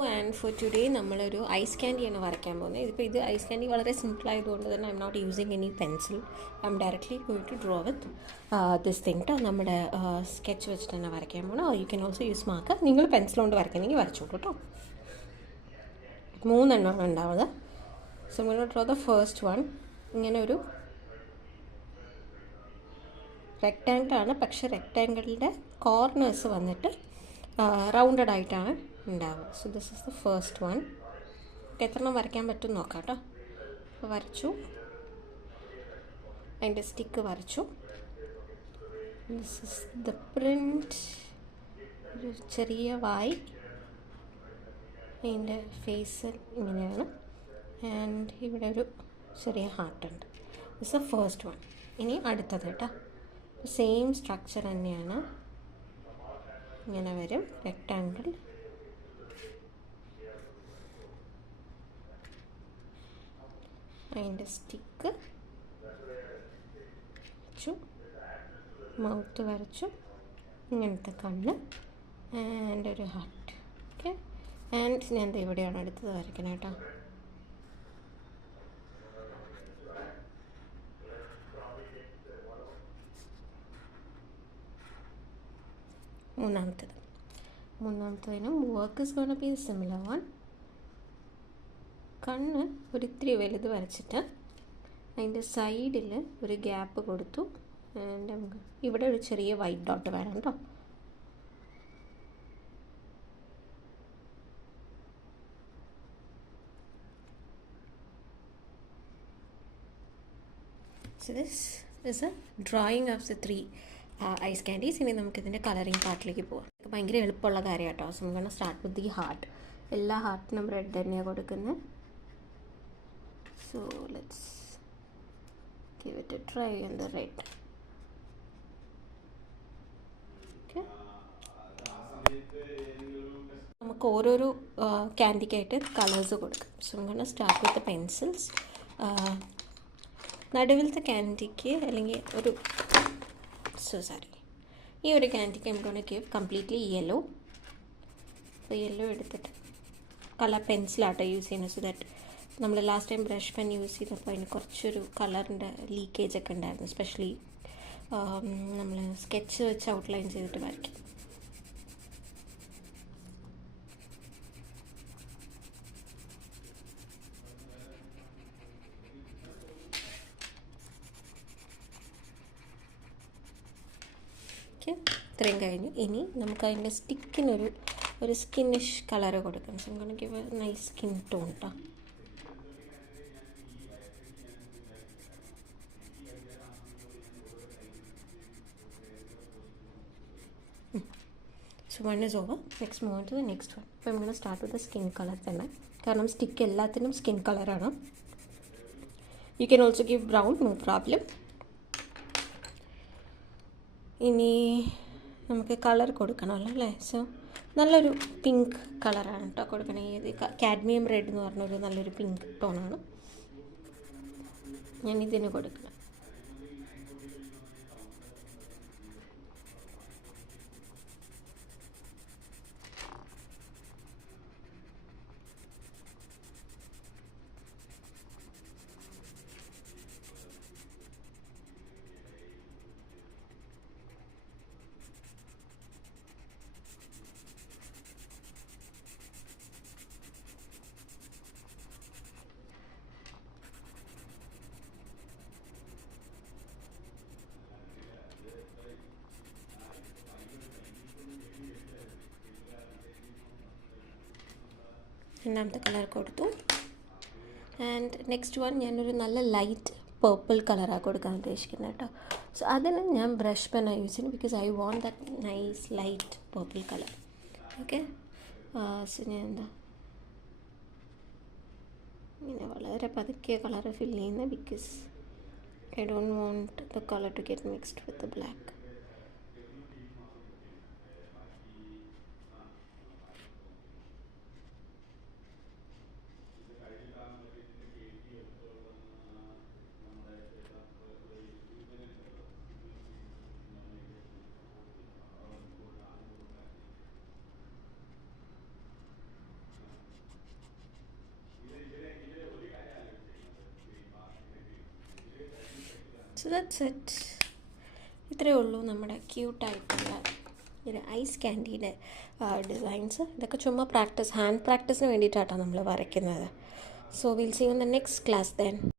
And for today, നമ്മളൊരു ice ക്യാൻഡിയാണ് വരയ്ക്കാൻ പോകുന്നത്. ഇത് ഐസ് ക്യാൻഡി വളരെ സിമ്പിൾ ആയതുകൊണ്ട് തന്നെ I'm not using any pencil. I'm directly going to draw with this thing കേട്ടോ. നമ്മുടെ സ്കെച്ച് വെച്ചിട്ട് തന്നെ വരയ്ക്കാൻ പോകണം. You can also use mark. നിങ്ങൾ പെൻസിൽ കൊണ്ട് വരയ്ക്കണമെങ്കിൽ വരച്ചോളൂ കേട്ടോ. 3 എണ്ണമാണ് ഉണ്ടാവുന്നത്. സോ നമ്മൾ ഡ്രോ ദ ഫസ്റ്റ് വൺ. ഇങ്ങനെ ഒരു റെക്റ്റാങ്കിളാണ്, പക്ഷേ റെക്റ്റാങ്കിളിൻ്റെ കോർണേഴ്സ് വന്നിട്ട് റൗണ്ടഡ് ആയിട്ടാണ് ഉണ്ടാവുക. So this is the first one. എത്രണ്ണം വരയ്ക്കാൻ പറ്റും നോക്കാം കേട്ടോ. വരച്ചു, അതിൻ്റെ സ്റ്റിക്ക് വരച്ചു. This is the print. ഒരു ചെറിയ വായ്, അതിൻ്റെ ഫേസ് ഇങ്ങനെയാണ്. ആൻഡ് ഇവിടെ ഒരു ചെറിയ ഹാർട്ടുണ്ട്. This the first one. ഇനി അടുത്തത് കേട്ടോ. സെയിം സ്ട്രക്ചർ തന്നെയാണ്. ഇങ്ങനെ വരും റെക്റ്റാങ്കിൾ. അതിൻ്റെ സ്റ്റിക്ക് വരച്ചു, മൗത്ത് വരച്ചു, ഇങ്ങനത്തെ കണ്ണ് ആൻഡ് ഒരു ഹാർട്ട്. ഓക്കെ. ആൻഡ് ഞാൻ ഇവിടെയാണ് അടുത്തത് വരയ്ക്കണം കേട്ടോ. മൂന്നാമത്തതിനും work is gonna be similar one. കണ്ണ് ഒരിത്തിരി വലുത് വരച്ചിട്ട് അതിൻ്റെ സൈഡിൽ ഒരു ഗ്യാപ്പ് കൊടുത്തു. ആൻഡ് ഇവിടെ ഒരു ചെറിയ വൈറ്റ് ഡോട്ട് വേണം കേട്ടോ. So this is a drawing of the 3 ice candies. ഇനി നമുക്കിതിൻ്റെ കളറിങ് പാർട്ടിലേക്ക് പോവാം. ഭയങ്കര എളുപ്പമുള്ള കാര്യം കേട്ടോ. സോ നമ്മൾ സ്റ്റാർട്ട് വിത്ത് ദി ഹാർട്ട്. എല്ലാ ഹാർട്ടിനും റെഡ് തന്നെയാണ് കൊടുക്കുന്നത്. So let's give it a try on the red. Okay. നമുക്ക് ഓരോരോ ക്യാൻഡിക്കായിട്ട് കളേഴ്സ് കൊടുക്കാം. സോ നമ്മൾ സ്റ്റാർട്ട് വിത്ത് പെൻസിൽസ്. നടുവിലത്തെ ക്യാൻഡിക്ക് അല്ലെങ്കിൽ ഈ ഒരു ക്യാൻഡിക്ക് I am gonna give completely yellow. അപ്പോൾ യെല്ലോ എടുത്തിട്ട് കളർ പെൻസിലാട്ടോ യൂസ് ചെയ്യുന്നത്. സോ ദാറ്റ് നമ്മൾ last time brush pen use ചെയ്തപ്പോൾ അതിന് കുറച്ചൊരു കളറിൻ്റെ ലീക്കേജ് ഒക്കെ ഉണ്ടായിരുന്നു. എസ്പെഷ്യലി നമ്മൾ സ്കെച്ച് വെച്ച് ഔട്ട്ലൈൻ ചെയ്തിട്ട് വരയ്ക്കും. ഓക്കെ, ഇത്രയും കഴിഞ്ഞു. ഇനി നമുക്ക് അതിൻ്റെ സ്റ്റിക്കിനൊരു സ്കിന്നിഷ് കളറ് കൊടുക്കണം. സോ നമുക്ക് give A nice skin tone കേട്ടോ. So one is over. Next move on to the next one. അപ്പോൾ I'm going to start with the skin color തന്നെ. കാരണം സ്റ്റിക്ക് എല്ലാത്തിനും സ്കിൻ കളറാണ്. You can also give brown, no problem. ഇനി നമുക്ക് colour കൊടുക്കണമല്ലോ അല്ലേ. സോ നല്ലൊരു പിങ്ക് കളറാണ് കേട്ടോ കൊടുക്കണേ. ഇത് കാഡ്മിയം റെഡ് എന്ന് പറഞ്ഞൊരു നല്ലൊരു പിങ്ക് ടോണാണ് ഞാൻ ഇതിന് കൊടുക്കണം. രണ്ടാമത്തെ കളർ കൊടുത്തു. ആൻഡ് നെക്സ്റ്റ് വൺ ഞാനൊരു നല്ല ലൈറ്റ് പേർപ്പിൾ കളറാണ് കൊടുക്കാൻ ഉദ്ദേശിക്കുന്നത് കേട്ടോ. സോ അതിന് ഞാൻ ബ്രഷ് പെന്നാണ് യൂസ് ചെയ്യുന്നത്. Because I want that nice light purple colour. Okay. So ഞാൻ ഇങ്ങനെ വളരെ പതുക്കെ കളർ ഫിൽ ചെയ്യുന്നത്. Because I don't want the colour to get mixed with the black. So that's it. ഇത്രയേ ഉള്ളൂ നമ്മുടെ ക്യൂട്ടായിട്ടുള്ള ഒരു ഐസ് ക്യാൻഡിയുടെ ഡിസൈൻസ്. ഇതൊക്കെ ചുമ്മാ ഹാൻഡ് പ്രാക്ടീസിന് വേണ്ടിയിട്ടാണ് നമ്മൾ വരയ്ക്കുന്നത്. So will see you in the next class then.